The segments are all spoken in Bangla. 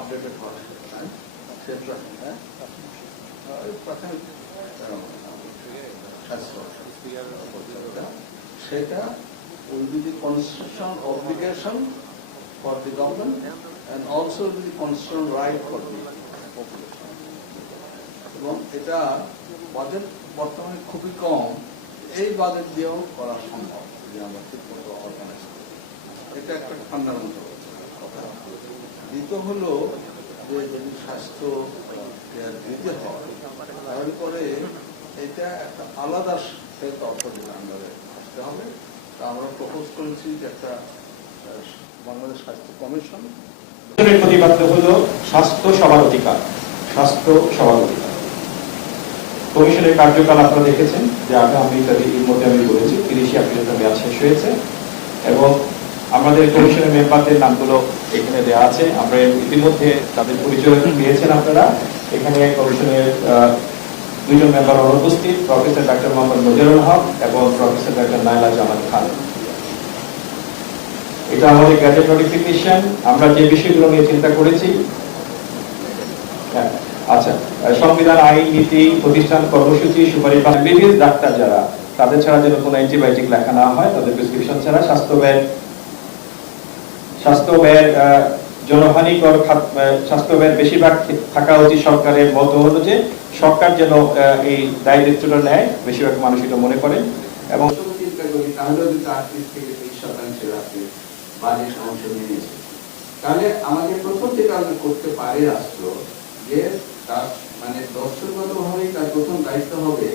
আপডেটেড হওয়া প্রাথমিক সেটা will be the constitutional obligation for the government and also will be the constitutional right for the population. এবং এটা বাজেট বর্তমানে খুবই কম, এই বাজেট দিয়েও করা সম্ভব যদি আমরা ঠিক মতো অর্গানাইজ করি। এটা একটা ফান্ডামেন্টাল কথা। দ্বিতীয় হলো যে যদি স্বাস্থ্য কেয়ার দিতে হয় তাহলে পরে এটা একটা আলাদা হেলথ অথরিটির আন্ডারে আসতে হবে। তা আমরা প্রপোজ করেছি যে একটা বাংলাদেশ স্বাস্থ্য কমিশন। প্রতিপাদ্য হলো স্বাস্থ্য সবার অধিকার, স্বাস্থ্য সবার অধিকার। কমিশনের কার্যকাল আপনারা দেখেছেন যে আগামী তারিখের মধ্যে আমি বলেছি 30 এপ্রিল মেয়াদ শেষ হয়েছে এবং আমাদের কমিশনের মেম্বারদের নামগুলো এখানে দেওয়া আছে। আমরা ইতিমধ্যে তাদের পরিচয় পেয়েছেন আপনারা। এখানে কমিশনের দুইজন মেম্বার অনুপস্থিত, প্রফেসর ডাক্তার মোহাম্মদ নজরুল হক এবং প্রফেসর ডাক্তার নাইলা জামাত খান। এটা আমাদের গ্যাজেট নোটিফিকেশন। আমরা যে বিষয়গুলো নিয়ে চিন্তা করেছি, আচ্ছা, সংবিধান, আইন, নীতি, প্রতিষ্ঠান, কর্মসূচি, সুপারিশ, এমবিবিএস ডাক্তার যারা, তাদের ছাড়া যেন কোনো অ্যান্টিবায়োটিক লেখা না হয়, তাদের প্রেসক্রিপশন ছাড়া। স্বাস্থ্য ব্যয়ের জনহানিকর স্বাস্থ্য ব্যয়ের বেশিরভাগ থাকা উচিত সরকারের মত হলো যে সরকার যেন এই দায় দায়িত্বটা নেয়, বেশিরভাগ মানুষ এটা মনে করেন। এবং চিন্তা করি তাহলে যদি 30 থেকে 30% আপনি বাজেট অংশ নিয়েছে, তাহলে আমাদের প্রথম যেটা আমরা করতে পারি রাষ্ট্র যে তার মানে দর্শকগতভাবে তার প্রথম দায়িত্ব হবে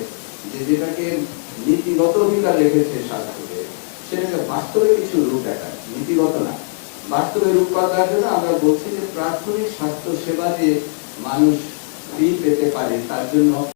যে যেটাকে নীতিগত অধিকার রেখেছে স্বাস্থ্যকে সেটাকে বাস্তবে কিছু রূপ দেখায়, নীতিগত না, বাস্তবে রূপপাত দেওয়ার জন্য আমরা বলছি যে প্রাথমিক স্বাস্থ্য সেবা যে মানুষ ফ্রি পেতে পারে তার জন্য